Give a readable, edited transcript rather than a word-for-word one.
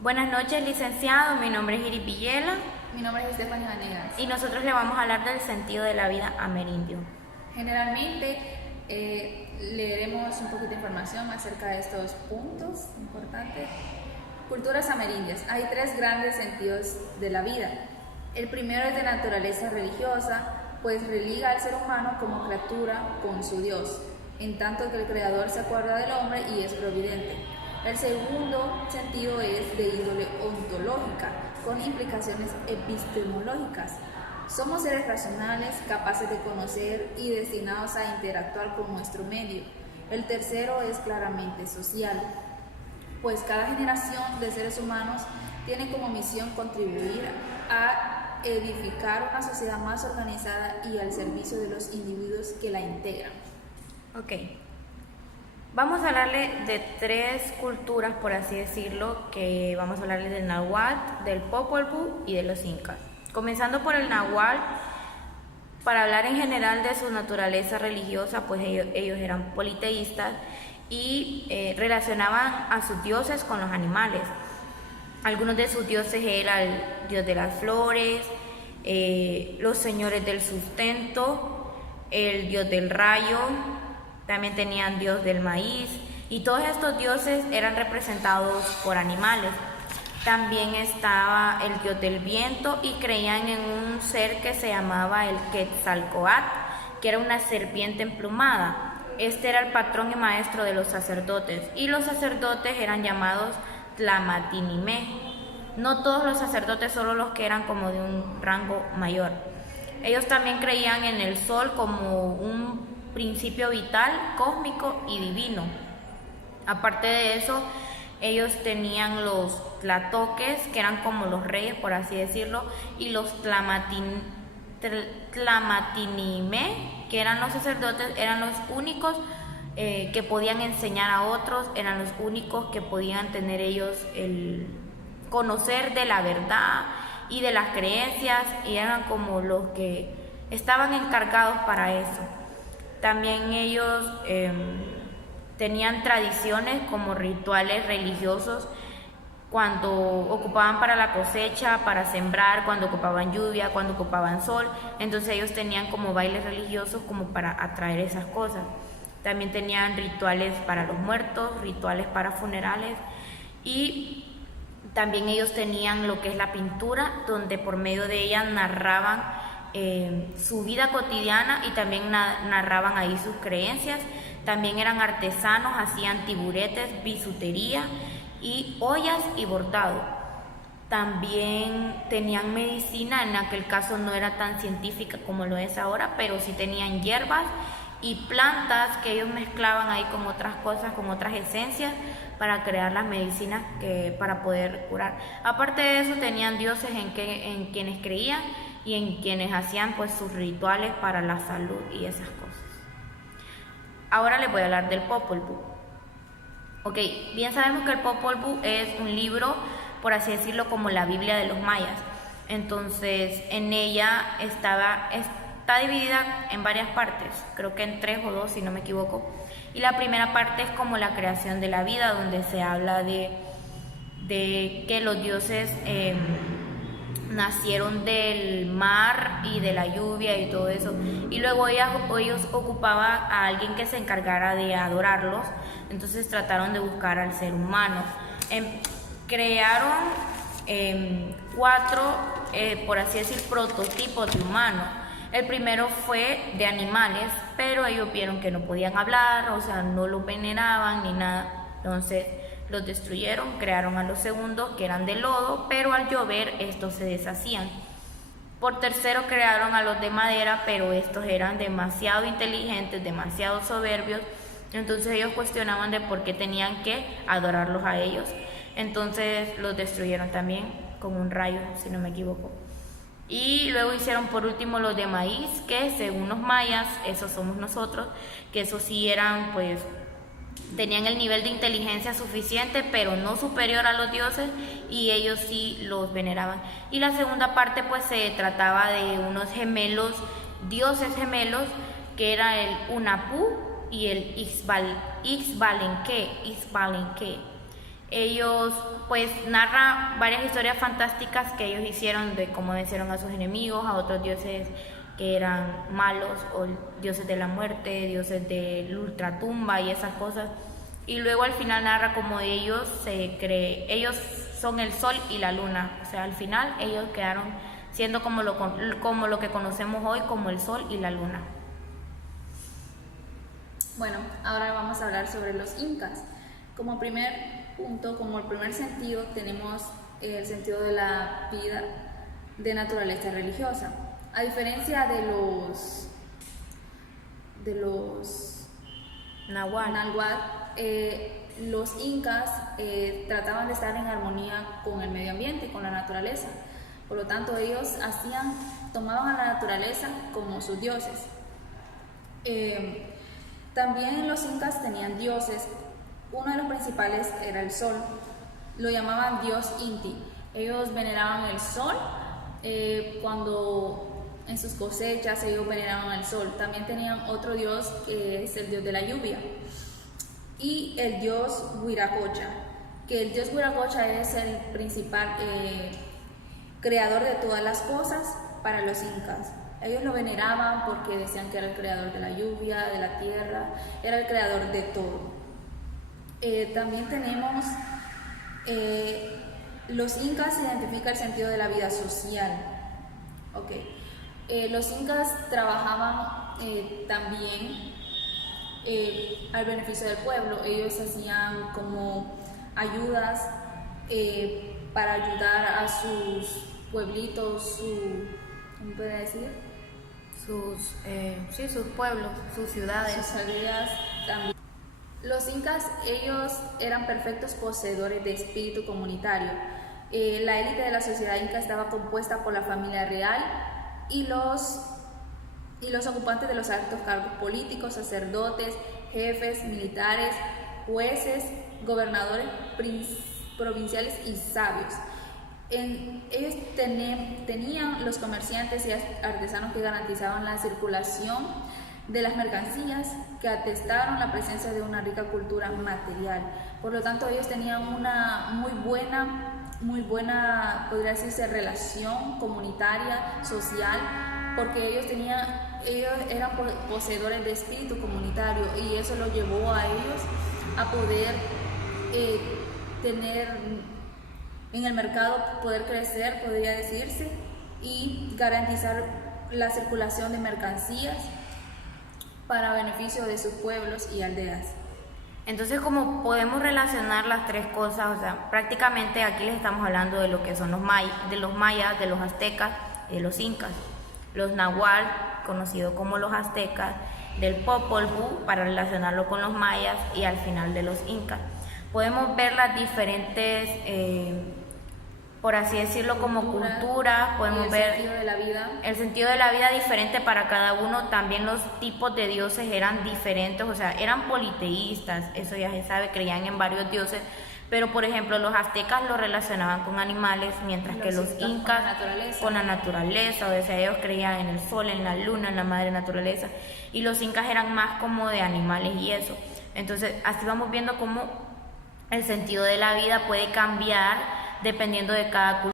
Buenas noches, licenciado. Mi nombre es Iris Villela. Mi nombre es Estefania Vanegas. Y nosotros le vamos a hablar del sentido de la vida amerindio. Generalmente leeremos un poquito de información acerca de estos puntos importantes. Culturas amerindias. Hay tres grandes sentidos de la vida. El primero es de naturaleza religiosa, pues religa al ser humano como criatura con su Dios, en tanto que el Creador se acuerda del hombre y es providente. El segundo sentido es de índole ontológica, con implicaciones epistemológicas. Somos seres racionales, capaces de conocer y destinados a interactuar con nuestro medio. El tercero es claramente social, pues cada generación de seres humanos tiene como misión contribuir a edificar una sociedad más organizada y al servicio de los individuos que la integran. Ok. Vamos a hablarle de tres culturas, por así decirlo, que vamos a hablarle del Nahuatl, del Popol Vuh y de los Incas. Comenzando por el Nahuatl, para hablar en general de su naturaleza religiosa, pues ellos eran politeístas y relacionaban a sus dioses con los animales. Algunos de sus dioses eran el dios de las flores, los señores del sustento, el dios del rayo. También tenían dios del maíz y todos estos dioses eran representados por animales. También estaba el dios del viento y creían en un ser que se llamaba el Quetzalcóatl, que era una serpiente emplumada. Este era el patrón y maestro de los sacerdotes y los sacerdotes eran llamados Tlamatinimé. No todos los sacerdotes, solo los que eran como de un rango mayor. Ellos también creían en el sol como un principio vital, cósmico y divino. Aparte de eso, ellos tenían los tlatoques, que eran como los reyes, por así decirlo, y los tlamatinimé, que eran los sacerdotes, eran los únicos que podían enseñar a otros, eran los únicos que podían tener ellos el conocer de la verdad y de las creencias, y eran como los que estaban encargados para eso. También ellos tenían tradiciones como rituales religiosos cuando ocupaban para la cosecha, para sembrar, cuando ocupaban lluvia, cuando ocupaban sol. Entonces ellos tenían como bailes religiosos como para atraer esas cosas. También tenían rituales para los muertos, rituales para funerales, y también ellos tenían lo que es la pintura, donde por medio de ella narraban su vida cotidiana y también narraban ahí sus creencias. También eran artesanos, hacían tiburetes, bisutería y ollas y bordado. También tenían medicina, en aquel caso no era tan científica como lo es ahora, pero sí tenían hierbas y plantas que ellos mezclaban ahí con otras cosas, con otras esencias para crear las medicinas para poder curar. Aparte de eso, tenían dioses en quienes creían y en quienes hacían pues sus rituales para la salud y esas cosas. Ahora les voy a hablar del Popol Vuh. Ok, bien sabemos que el Popol Vuh es un libro, por así decirlo, como la Biblia de los mayas. Entonces, en ella está dividida en varias partes, creo que en 3 o 2 si no me equivoco. Y la primera parte es como la creación de la vida, donde se habla de que los dioses nacieron del mar y de la lluvia y todo eso, y luego ellos ocupaban a alguien que se encargara de adorarlos. Entonces trataron de buscar al ser humano. Crearon 4, por así decir, prototipos de humanos. El primero fue de animales, pero ellos vieron que no podían hablar, o sea, no los veneraban ni nada. Entonces los destruyeron, crearon a los segundos, que eran de lodo, pero al llover estos se deshacían. Por tercero crearon a los de madera, pero estos eran demasiado inteligentes, demasiado soberbios. Entonces ellos cuestionaban de por qué tenían que adorarlos a ellos. Entonces los destruyeron también con un rayo, si no me equivoco. Y luego hicieron por último los de maíz, que según los mayas, esos somos nosotros, que esos sí eran pues tenían el nivel de inteligencia suficiente, pero no superior a los dioses, y ellos sí los veneraban. Y la segunda parte pues se trataba de unos gemelos, dioses gemelos, que era el Hunahpu y el Ixbalinque. Ellos pues narra varias historias fantásticas que ellos hicieron de cómo vencieron a sus enemigos, a otros dioses que eran malos, o dioses de la muerte, dioses de la ultratumba y esas cosas. Y luego al final narra cómo ellos son el sol y la luna. O sea, al final ellos quedaron siendo como lo que conocemos hoy como el sol y la luna. Bueno, ahora vamos a hablar sobre los incas. Como primer punto, como el primer sentido, tenemos el sentido de la vida de naturaleza religiosa. A diferencia de los náhuatl, los incas trataban de estar en armonía con el medio ambiente, con la naturaleza. Por lo tanto, ellos tomaban a la naturaleza como sus dioses. También los incas tenían dioses. Uno de los principales era el sol. Lo llamaban dios Inti. Ellos veneraban el sol cuando en sus cosechas ellos veneraban el sol. También tenían otro dios que es el dios de la lluvia y el dios Huiracocha, que el dios Huiracocha es el principal creador de todas las cosas para los incas. Ellos lo veneraban porque decían que era el creador de la lluvia, de la tierra, era el creador de todo. También tenemos los incas identifican el sentido de la vida social. Los incas trabajaban también al beneficio del pueblo. Ellos hacían como ayudas para ayudar a sus pueblitos, ¿cómo puede decir? Sus pueblos, sus ciudades. Sus aldeas también. Los incas, ellos eran perfectos poseedores de espíritu comunitario. La élite de la sociedad inca estaba compuesta por la familia real y los ocupantes de los altos cargos políticos, sacerdotes, jefes, militares, jueces, gobernadores provinciales y sabios. Ellos tenían los comerciantes y artesanos que garantizaban la circulación de las mercancías, que atestaron la presencia de una rica cultura material. Por lo tanto, ellos tenían una muy buena, podría decirse, relación comunitaria, social, porque ellos eran poseedores de espíritu comunitario, y eso lo llevó a ellos a poder tener en el mercado, poder crecer, podría decirse, y garantizar la circulación de mercancías para beneficio de sus pueblos y aldeas. Entonces, como podemos relacionar las tres cosas, o sea, prácticamente aquí les estamos hablando de lo que son los mayas, de los aztecas y de los incas. Los nahual, conocidos como los aztecas, del Popol Vuh, para relacionarlo con los mayas, y al final de los incas. Podemos ver las diferentes, por así decirlo, como cultura, podemos ver el sentido de la vida diferente para cada uno. También los tipos de dioses eran diferentes, o sea, eran politeístas, eso ya se sabe, creían en varios dioses, pero por ejemplo los aztecas lo relacionaban con animales, mientras que los incas con la naturaleza, o sea, ellos creían en el sol, en la luna, en la madre naturaleza, y los incas eran más como de animales y eso. Entonces así vamos viendo cómo el sentido de la vida puede cambiar dependiendo de cada cultura.